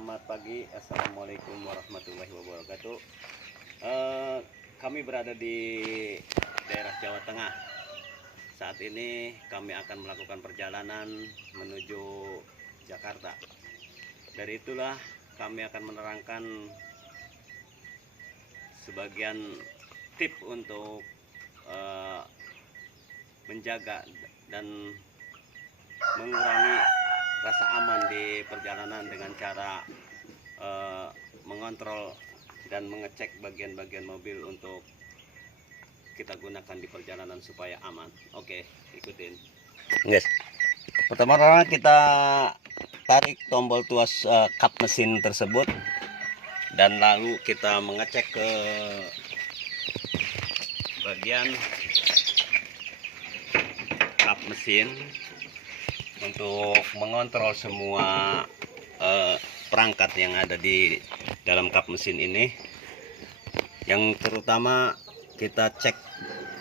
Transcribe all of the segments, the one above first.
Selamat pagi, assalamualaikum warahmatullahi wabarakatuh. Kami berada di daerah Jawa Tengah. Saat ini kami akan melakukan perjalanan menuju Jakarta. Dari itulah kami akan menerangkan sebagian tip untuk menjaga dan mengurangi rasa aman di perjalanan dengan cara mengontrol dan mengecek bagian-bagian mobil untuk kita gunakan di perjalanan supaya aman. Oke, ikutin. Guys, pertama-tama kita tarik tombol tuas kap mesin tersebut dan lalu kita mengecek ke bagian kap mesin untuk mengontrol semua perangkat yang ada di dalam kap mesin ini. Yang terutama kita cek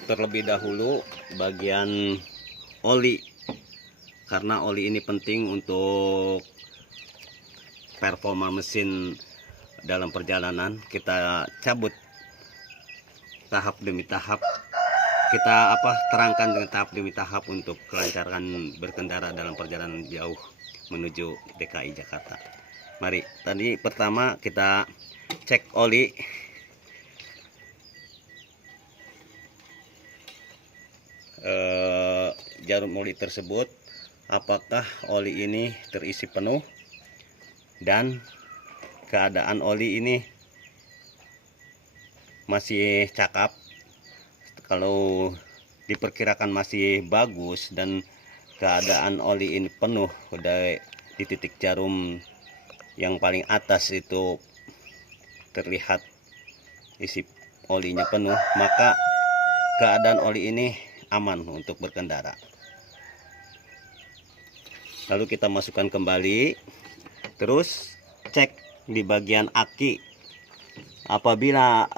terlebih dahulu bagian oli, karena oli ini penting untuk performa mesin dalam perjalanan. Kita cabut tahap demi tahap, kita terangkan dengan tahap demi tahap untuk kelancaran berkendara dalam perjalanan jauh menuju DKI Jakarta. Mari, tadi pertama kita cek oli. Jarum oli tersebut, apakah oli ini terisi penuh dan keadaan oli ini masih cakap. Kalau diperkirakan masih bagus dan keadaan oli ini penuh, udah di titik jarum yang paling atas itu terlihat isi olinya penuh, maka keadaan oli ini aman untuk berkendara. Lalu kita masukkan kembali, terus cek di bagian aki. Apabila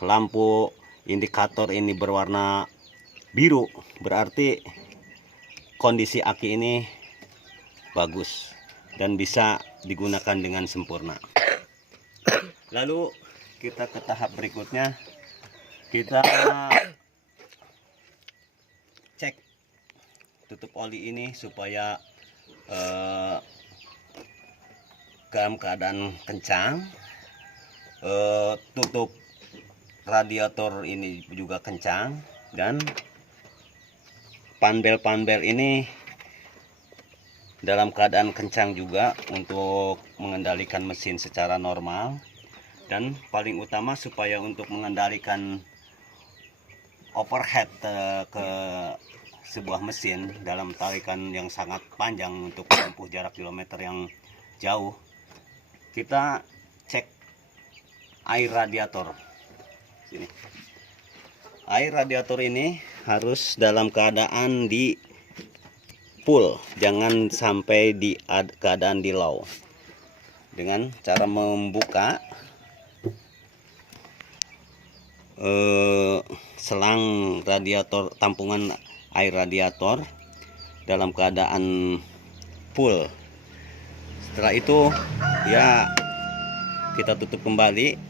lampu indikator ini berwarna biru, berarti kondisi aki ini bagus dan bisa digunakan dengan sempurna. Lalu kita ke tahap berikutnya, kita cek tutup oli ini supaya dalam keadaan kencang. Tutup radiator ini juga kencang, dan panbel-panbel ini dalam keadaan kencang juga untuk mengendalikan mesin secara normal. Dan paling utama supaya untuk mengendalikan overhead ke sebuah mesin dalam tarikan yang sangat panjang untuk menempuh jarak kilometer yang jauh, kita cek air radiator. Sini. Air radiator ini harus dalam keadaan di full, jangan sampai di keadaan di low. Dengan cara membuka selang radiator, tampungan air radiator dalam keadaan full. Setelah itu ya kita tutup kembali.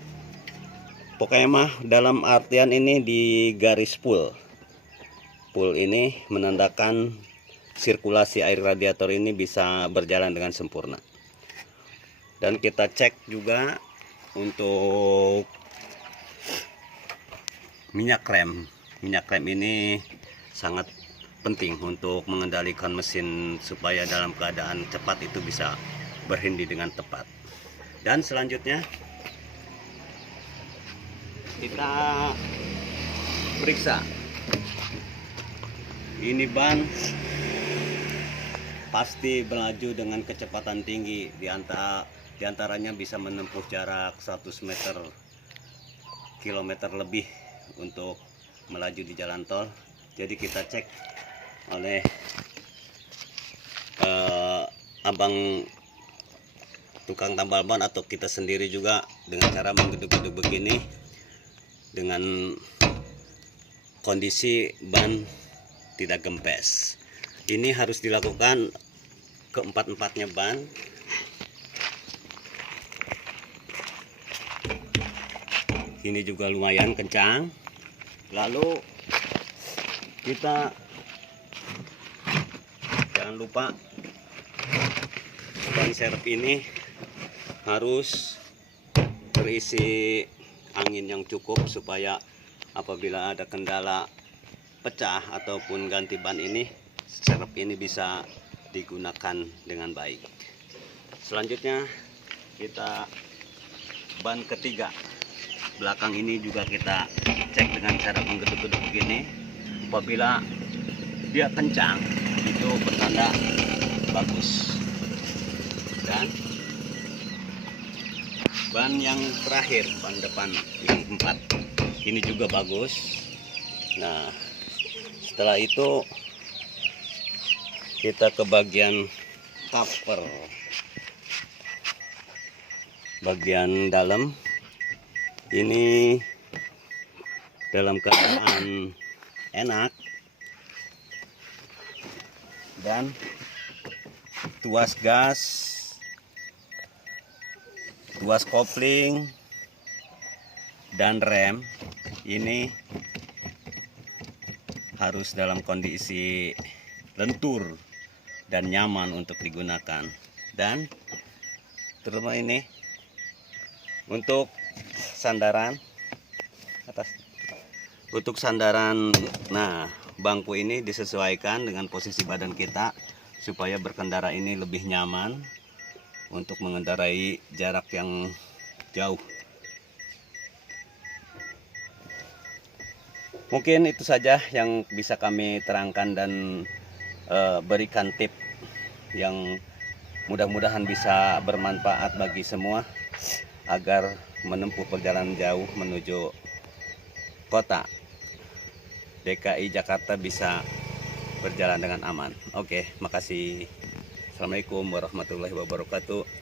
Pokoknya mah dalam artian ini di garis full. Full ini menandakan sirkulasi air radiator ini bisa berjalan dengan sempurna. Dan kita cek juga untuk minyak rem. Minyak rem ini sangat penting untuk mengendalikan mesin supaya dalam keadaan cepat itu bisa berhenti dengan tepat. Dan selanjutnya kita periksa ini ban pasti melaju dengan kecepatan tinggi, diantaranya bisa menempuh jarak 100 kilometer lebih untuk melaju di jalan tol. Jadi kita cek oleh abang tukang tambal ban atau kita sendiri juga dengan cara menggeduk-geduk begini, dengan kondisi ban tidak gempes. Ini harus dilakukan keempat-empatnya ban ini juga lumayan kencang. Lalu kita jangan lupa ban serep ini harus berisi angin yang cukup supaya apabila ada kendala pecah ataupun ganti ban ini, serep ini bisa digunakan dengan baik. Selanjutnya kita ban ketiga. Belakang ini juga kita cek dengan cara menggeduk-geduk begini. Apabila dia kencang, itu bertanda bagus. Dan ban yang terakhir, ban depan yang 4, ini juga bagus. Nah, setelah itu kita ke bagian cover, bagian dalam. Ini dalam keadaan enak dan tuas gas, tuas kopling dan rem ini harus dalam kondisi lentur dan nyaman untuk digunakan. Dan terutama ini untuk sandaran atas, untuk sandaran, nah bangku ini disesuaikan dengan posisi badan kita supaya berkendara ini lebih nyaman untuk mengendarai jarak yang jauh. Mungkin itu saja yang bisa kami terangkan dan berikan tip yang mudah-mudahan bisa bermanfaat bagi semua agar menempuh perjalanan jauh menuju kota DKI Jakarta bisa berjalan dengan aman. Oke, makasih. Assalamualaikum warahmatullahi wabarakatuh.